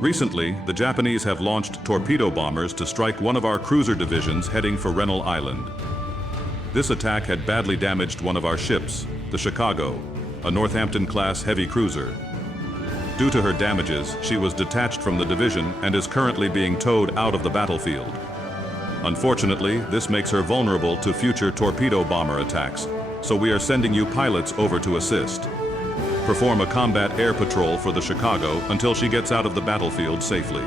Recently, the Japanese have launched torpedo bombers to strike one of our cruiser divisions heading for RENNELL Island. This attack had badly damaged one of our ships, the Chicago, a Northampton-class heavy cruiser. Due to her damages, she was detached from the division and is currently being towed out of the battlefield. Unfortunately, this makes her vulnerable to future torpedo bomber attacks, so we are sending you pilots over to assist. Perform a combat air patrol for the Chicago until she gets out of the battlefield safely.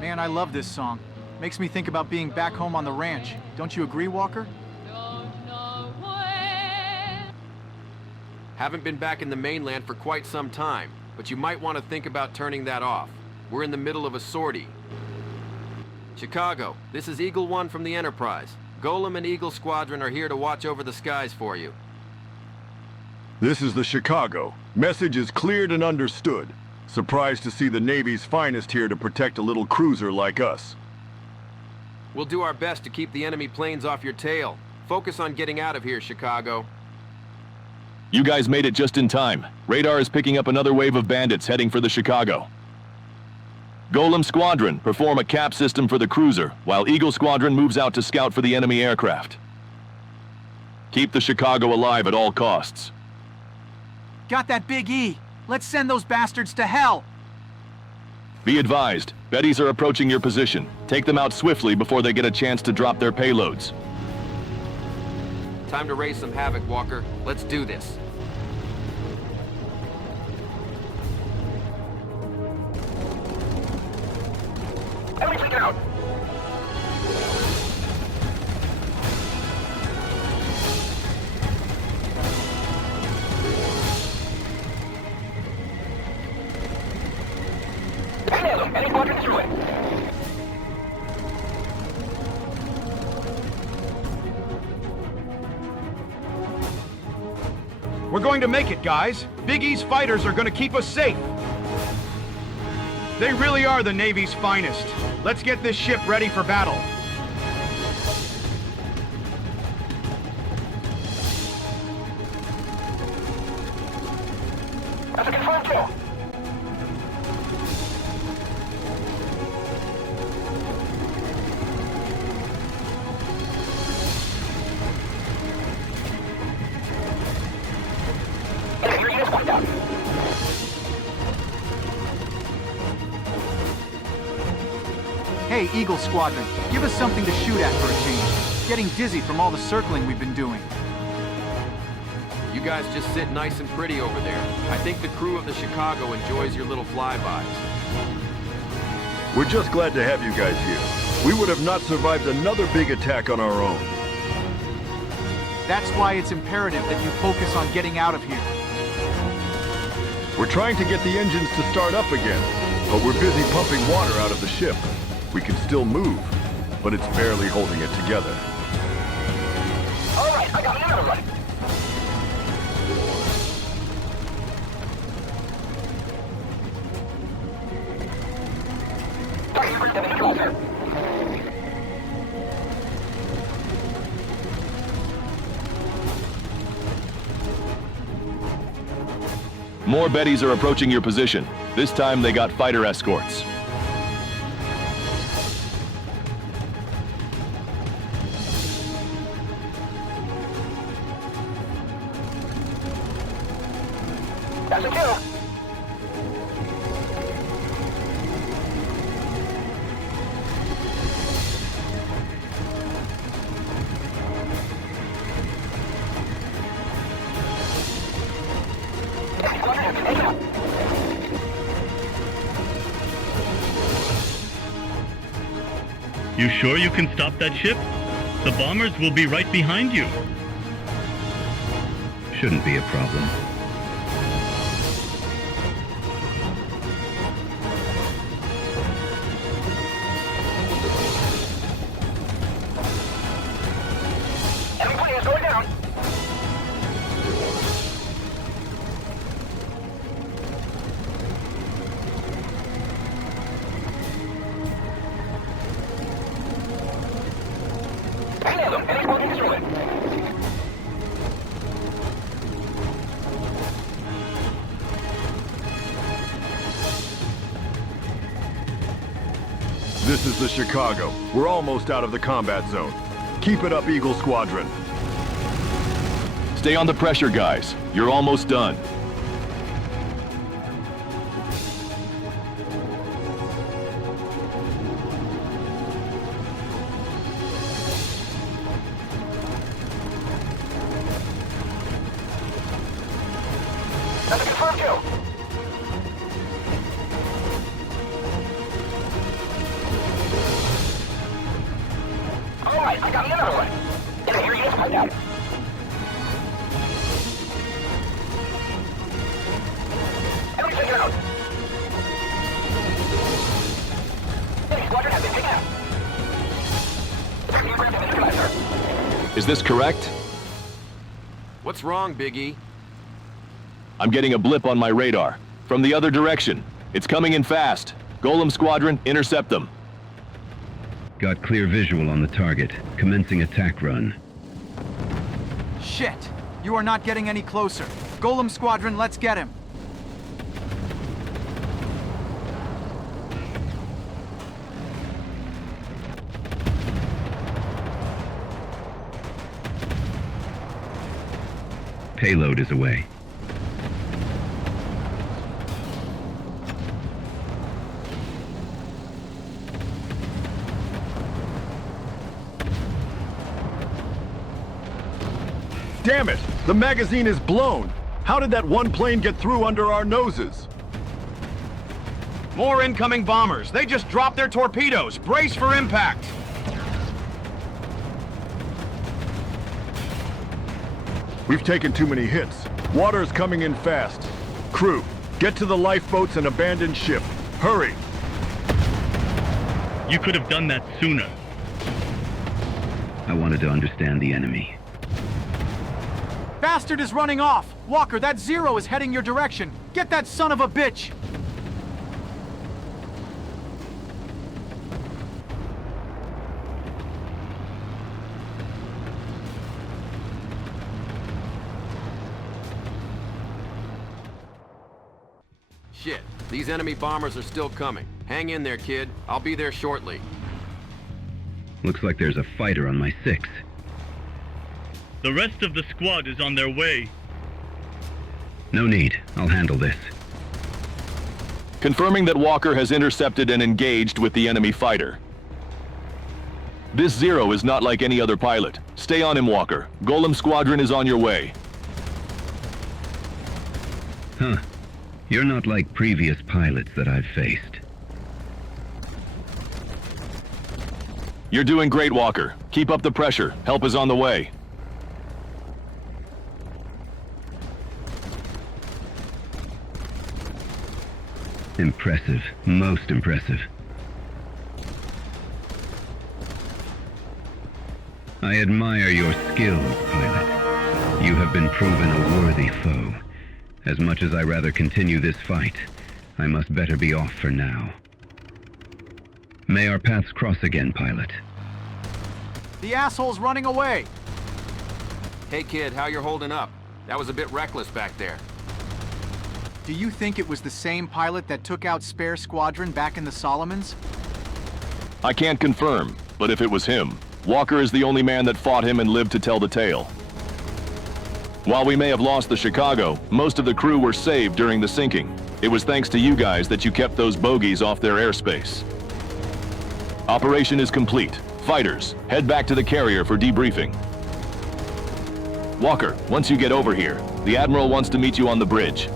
Man, I love this song. Makes me think about being back home on the ranch. Don't you agree, Walker? Haven't been back in the mainland for quite some time, but you might want to think about turning that off. We're in the middle of a sortie. Chicago, this is Eagle 1 from the Enterprise. Golem and Eagle Squadron are here to watch over the skies for you. This is the Chicago. Message is cleared and understood. Surprised to see the Navy's finest here to protect a little cruiser like us. We'll do our best to keep the enemy planes off your tail. Focus on getting out of here, Chicago. You guys made it just in time. Radar is picking up another wave of bandits heading for the Chicago. Golem Squadron, perform a cap system for the cruiser, while Eagle Squadron moves out to scout for the enemy aircraft. Keep the Chicago alive at all costs. Got that big E! Let's send those bastards to hell! Be advised, Betties are approaching your position. Take them out swiftly before they get a chance to drop their payloads. Time to raise some havoc, Walker. Let's do this. Everything out! Any quadrant through it. We're going to make it, guys. Big E's fighters are going to keep us safe. They really are the Navy's finest. Let's get this ship ready for battle. That's a confirmed kill. Hey, Eagle Squadron, give us something to shoot at for a change. Getting dizzy from all the circling we've been doing. You guys just sit nice and pretty over there. I think the crew of the Chicago enjoys your little flybys. We're just glad to have you guys here. We would have not survived another big attack on our own. That's why it's imperative that you focus on getting out of here. We're trying to get the engines to start up again, but we're busy pumping water out of the ship. We can still move, but it's barely holding it together. All right, I got another one. More Betties are approaching your position. This time they got fighter escorts. That's a kill. You sure you can stop that ship? The bombers will be right behind you. Shouldn't be a problem. Enemy planes going down. I nailed them. Enemy working destroyed. This is the Chicago. We're almost out of the combat zone. Keep it up, Eagle Squadron. Stay on the pressure, guys. You're almost done. That's a confirmed kill. All right, I got another one. Get here, units right now. Enemy taken out. Enemy squadron has been taken out. Aircraft has been neutralized, sir. Is this correct? What's wrong, Big E? I'm getting a blip on my radar. From the other direction. It's coming in fast. Golem Squadron, intercept them. Got clear visual on the target. Commencing attack run. Shit! You are not getting any closer. Golem Squadron, let's get him. Payload is away. Damn it! The magazine is blown! How did that one plane get through under our noses? More incoming bombers. They just dropped their torpedoes. Brace for impact. We've taken too many hits. Water's coming in fast. Crew, get to the lifeboats and abandon ship. Hurry! You could have done that sooner. I wanted to understand the enemy. Bastard is running off! Walker, that Zero is heading your direction. Get that son of a bitch! Shit, these enemy bombers are still coming. Hang in there, kid. I'll be there shortly. Looks like there's a fighter on my 6. The rest of the squad is on their way. No need. I'll handle this. Confirming that Walker has intercepted and engaged with the enemy fighter. This Zero is not like any other pilot. Stay on him, Walker. Golem Squadron is on your way. Huh. You're not like previous pilots that I've faced. You're doing great, Walker. Keep up the pressure. Help is on the way. Impressive. Most impressive. I admire your skills, pilot. You have been proven a worthy foe. As much as I rather continue this fight, I must better be off for now. May our paths cross again, pilot. The asshole's running away! Hey, kid, how you're holding up? That was a bit reckless back there. Do you think it was the same pilot that took out Spare Squadron back in the Solomons? I can't confirm, but if it was him, Walker is the only man that fought him and lived to tell the tale. While we may have lost the Chicago, most of the crew were saved during the sinking. It was thanks to you guys that you kept those bogies off their airspace. Operation is complete. Fighters, head back to the carrier for debriefing. Walker, once you get over here, the Admiral wants to meet you on the bridge.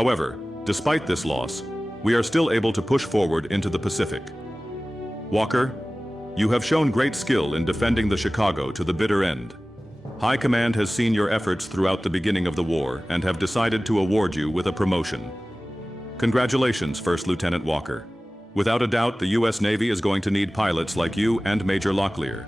However, despite this loss, we are still able to push forward into the Pacific. Walker, you have shown great skill in defending the Chicago to the bitter end. High Command has seen your efforts throughout the beginning of the war and have decided to award you with a promotion. Congratulations, First Lieutenant Walker. Without a doubt, the U.S. Navy is going to need pilots like you and Major Locklear.